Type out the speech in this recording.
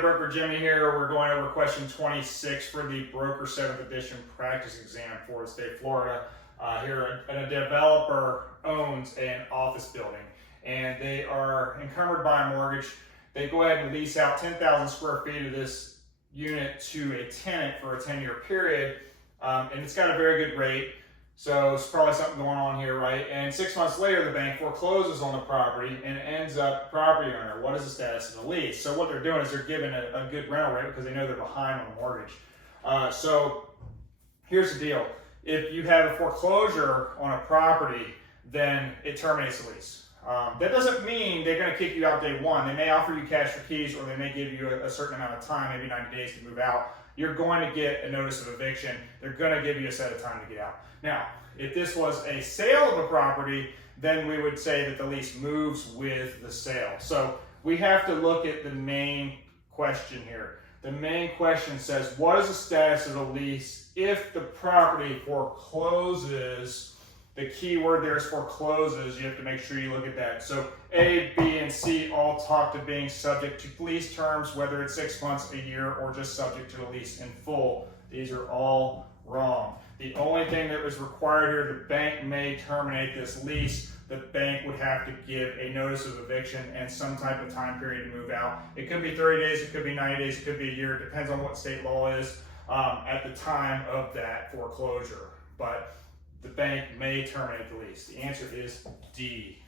Broker Jimmy here. We're going over question 26 for the Broker 7th edition practice exam for the state of Florida. Here, a developer owns an office building and they are encumbered by a mortgage. They go ahead and lease out 10,000 square feet of this unit to a tenant for a 10-year period, and it's got a very good rate. So it's probably something going on here, right? And 6 months later, the bank forecloses on the property and ends up property owner. What is the status of the lease? So what they're doing is they're giving a good rental rate because they know they're behind on the mortgage. So here's the deal. If you have a foreclosure on a property, then it terminates the lease. That doesn't mean they're going to kick you out day one. They may offer you cash for keys, or they may give you a certain amount of time, maybe 90 days to move out. You're going to get a notice of eviction. They're going to give you a set of time to get out. Now, if this was a sale of a property, then we would say that the lease moves with the sale. So we have to look at the main question here. The main question says, what is the status of the lease if the property forecloses? The key word there is forecloses. You have to make sure you look at that. So A, B, and C all talk to being subject to lease terms, whether it's 6 months, a year, or just subject to the lease in full. These are all wrong. The only thing that was required here, the bank may terminate this lease. The bank would have to give a notice of eviction and some type of time period to move out. It could be 30 days, it could be 90 days, it could be a year. It depends on what state law is at the time of that foreclosure. But the bank may terminate the lease. The answer is D.